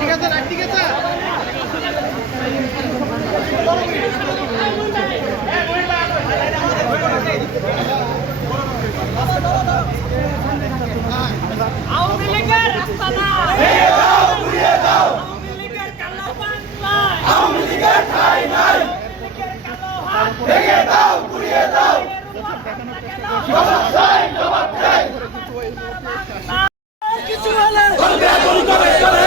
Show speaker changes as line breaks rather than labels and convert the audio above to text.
ঠিক আছে ঠিক আছে
করে